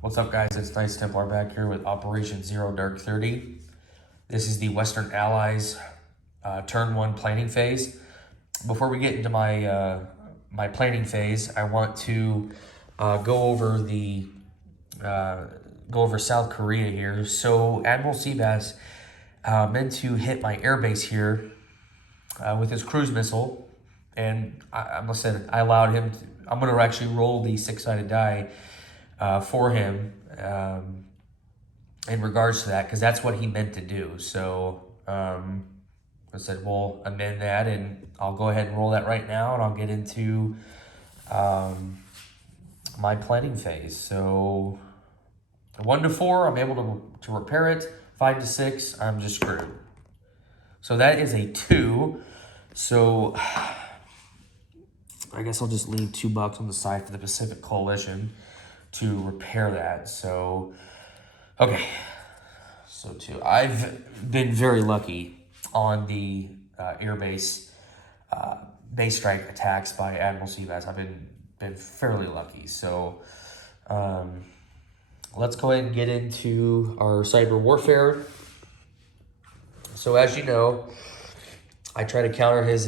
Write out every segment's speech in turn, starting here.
What's up, guys? It's Knights Templar back here with Operation Zero Dark 30. This is the Western Allies turn 1 planning phase. Before we get into my planning phase, I want to go over South Korea here. So Admiral Seabass meant to hit my airbase here with his cruise missile, and I must say I allowed him to. I'm going to actually roll the 6-sided die for him in regards to that, because that's what he meant to do. So I said, we'll amend that, and I'll go ahead and roll that right now, and I'll get into my planning phase. So 1 to 4, I'm able to repair it. 5 to 6, I'm just screwed. So that is a 2. So I guess I'll just leave $2 on the side for the Pacific Coalition to repair that. So, okay. So 2. I've been very lucky on the airbase base strike attacks by Admiral Seabass. I've been fairly lucky. So let's go ahead and get into our cyber warfare. So as you know, I try to counter his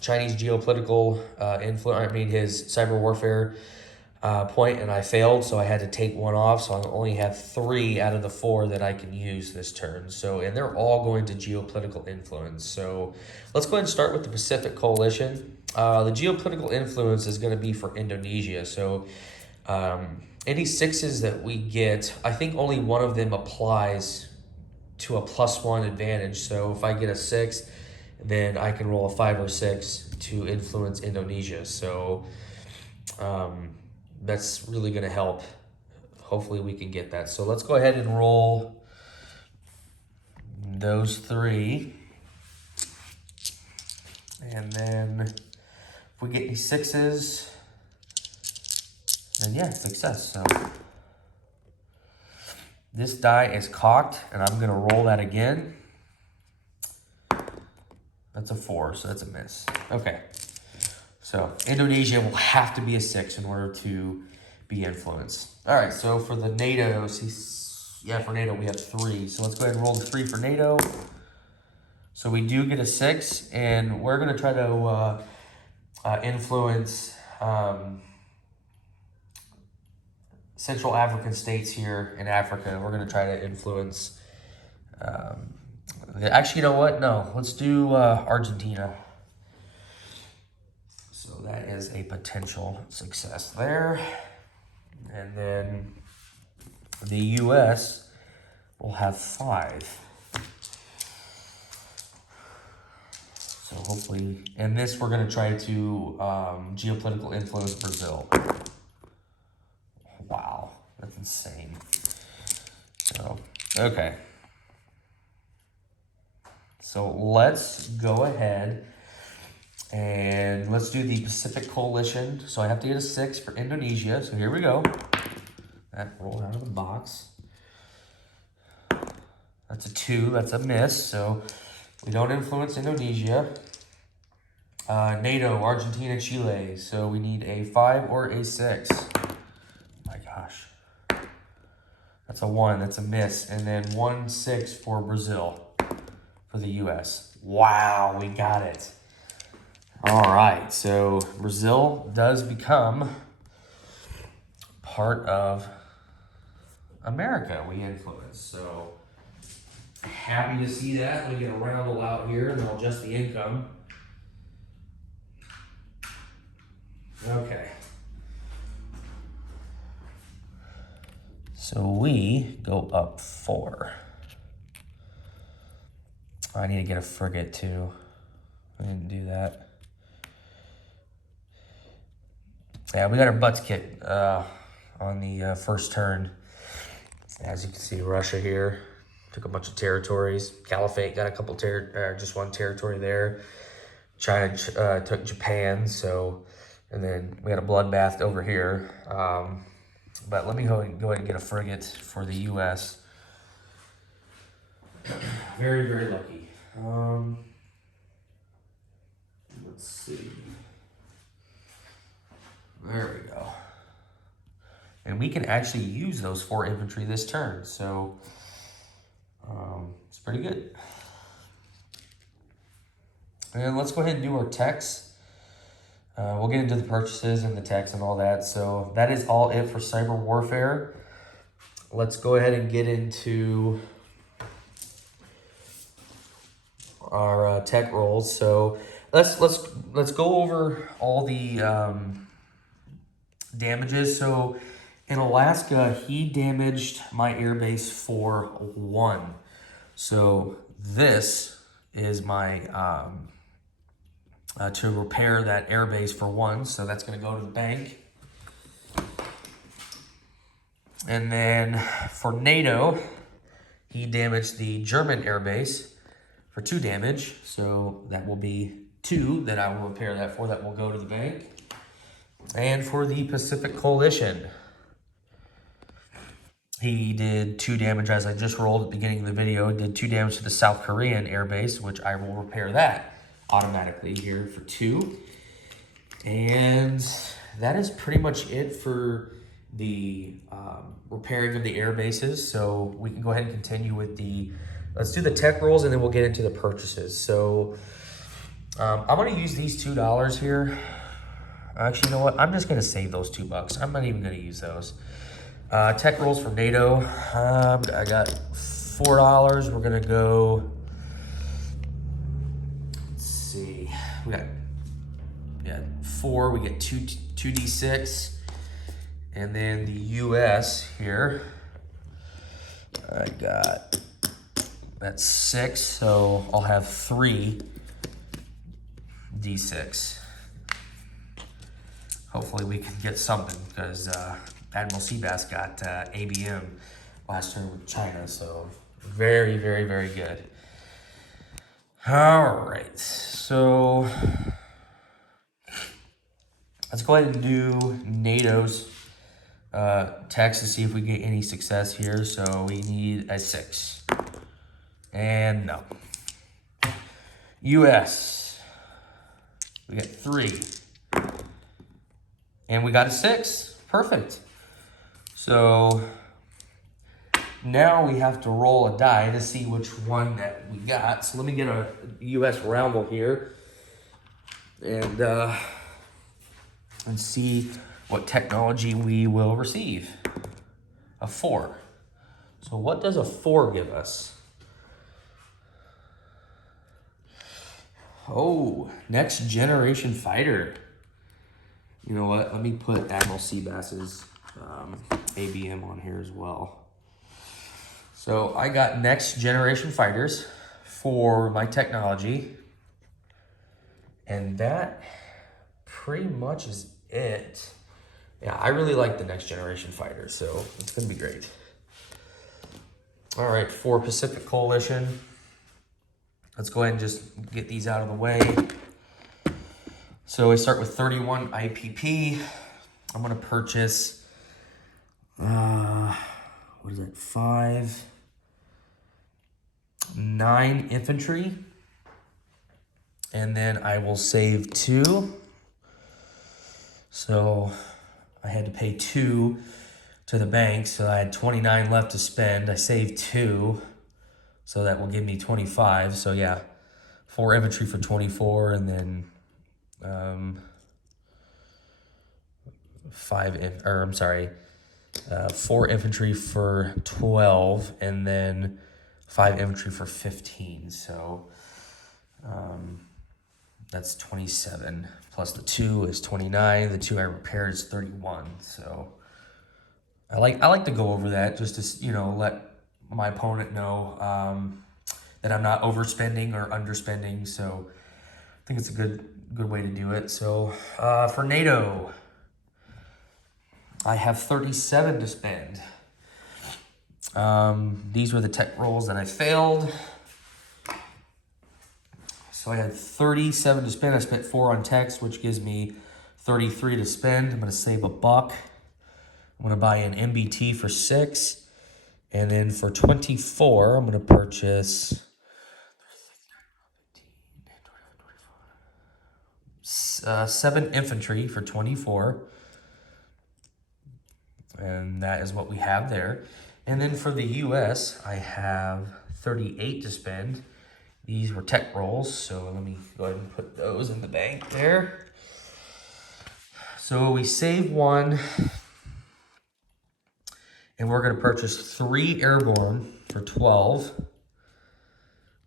Chinese geopolitical influence. I mean, his cyber warfare point, and I failed, so I had to take 1 off. So I only have 3 out of the 4 that I can use this turn. So, and they're all going to geopolitical influence. So let's go ahead and start with the Pacific Coalition. The geopolitical influence is going to be for Indonesia. So any 6s that we get, I think only one of them applies to a +1 advantage. So if I get a 6, then I can roll a 5 or 6 to influence Indonesia. So that's really going to help. Hopefully we can get that. So let's go ahead and roll those 3. And then if we get any 6s, then yeah, success. So this die is cocked, and I'm going to roll that again. That's a 4, so that's a miss. Okay. So Indonesia will have to be a 6 in order to be influenced. All right, so for the NATO, for NATO we have 3. So let's go ahead and roll the 3 for NATO. So we do get a 6, and we're going to try to influence Central African states here in Africa. We're going to try to influence... actually, you know what? No, let's do Argentina. So that is a potential success there. And then the U.S. will have 5. So hopefully, and this we're going to try to geopolitical influence Brazil. Wow, that's insane. So, okay. So let's go ahead and let's do the Pacific Coalition. So I have to get a 6 for Indonesia. So here we go. That rolled out of the box. That's a 2. That's a miss. So we don't influence Indonesia. NATO, Argentina, Chile. So we need a 5 or a 6. Oh my gosh. That's a 1. That's a miss. And then 1, 6 for Brazil for the U.S. Wow, we got it. All right, so Brazil does become part of America we influence. So happy to see that. We get a roundel out here, and I'll adjust the income. Okay. So we go up 4. I need to get a frigate too. I didn't do that. Yeah, we got our butts kicked on the first turn. As you can see, Russia here took a bunch of territories. Caliphate got a couple just 1 territory there. China took Japan. So, and then we had a bloodbath over here. But let me go ahead and get a frigate for the U.S. Very, very lucky. Let's see. There we go. And we can actually use those 4 infantry this turn. So it's pretty good. And let's go ahead and do our techs. We'll get into the purchases and the techs and all that. So that is all it for Cyber Warfare. Let's go ahead and get into our tech rolls. So let's go over all the damages. So in Alaska, he damaged my airbase for 1. So this is my to repair that airbase for 1. So that's going to go to the bank. And then for NATO, he damaged the German airbase for 2 damage. So that will be 2 that I will repair that for. That will go to the bank. And for the Pacific Coalition, he did 2 damage, as I just rolled at the beginning of the video. Did 2 damage to the South Korean airbase, which I will repair that automatically here for 2. And that is pretty much it for the repairing of the air bases. So we can go ahead and continue with let's do the tech rolls, and then we'll get into the purchases. So I'm going to use these $2 here. Actually, you know what? I'm just going to save those $2. I'm not even going to use those. Tech rolls for NATO. I got $4. We're going to go, let's see. We got 4. We get 2d6. And then the US here, that's 6, so I'll have 3 d6. Hopefully we can get something, because Admiral Seabass got ABM last turn with China, so very, very, very good. All right, so let's go ahead and do NATO's text to see if we get any success here. So we need a 6. And no. US. We got 3. And we got a 6. Perfect. So now we have to roll a die to see which one that we got. So let me get a US roundel here. And see what technology we will receive. A 4. So what does a 4 give us? Oh, next generation fighter. You know what? Let me put Admiral Seabass's ABM on here as well. So I got next generation fighters for my technology. And that pretty much is it. Yeah, I really like the next generation fighter, so it's going to be great. All right, for Pacific Coalition, let's go ahead and just get these out of the way. So we start with 31 IPP. I'm going to purchase, what is that, 9 infantry. And then I will save 2. So I had to pay 2 to the bank, so I had 29 left to spend. I saved 2, so that will give me 25. So yeah, 4 infantry for 24, and then 4 infantry for 12, and then 5 infantry for 15. So that's 27, plus the 2 is 29. The 2 I repaired is 31. So I like to go over that just to, you know, let my opponent know that I'm not overspending or underspending. So I think it's a good way to do it. So for NATO, I have 37 to spend. These were the tech rolls that I failed. So I had 37 to spend. I spent 4 on techs, which gives me 33 to spend. I'm going to save $1. I'm going to buy an MBT for 6. And then for 24, I'm going to purchase 7 infantry for 24. And that is what we have there. And then for the US, I have 38 to spend. These were tech rolls, so let me go ahead and put those in the bank there. So we save one, and we're going to purchase 3 airborne for 12,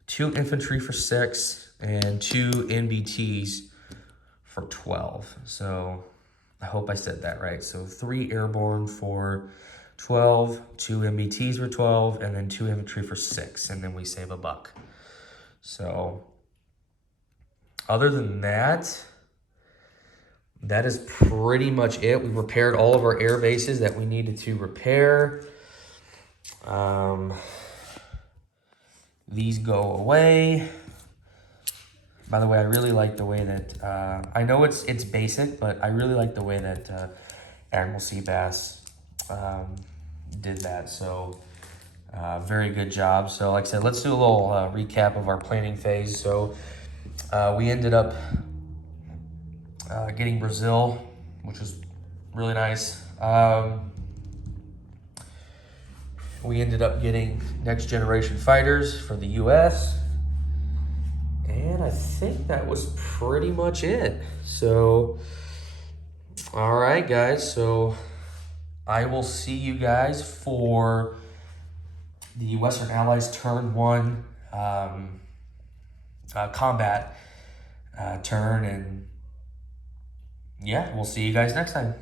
2 infantry for 6, and 2 NBTs for 12. So I hope I said that right. So 3 airborne for 12, 2 MBTs for 12, and then 2 infantry for 6, and then we save $1. So other than that, that is pretty much it. We repaired all of our air bases that we needed to repair. These go away. By the way, I really like the way that, I know it's basic, but I really like the way that Admiral Seabass did that. So very good job. So like I said, let's do a little recap of our planning phase. So we ended up getting Brazil, which was really nice. We ended up getting next generation fighters for the US. And I think that was pretty much it. So, all right, guys. So I will see you guys for the Western Allies Turn 1 combat turn. And yeah, we'll see you guys next time.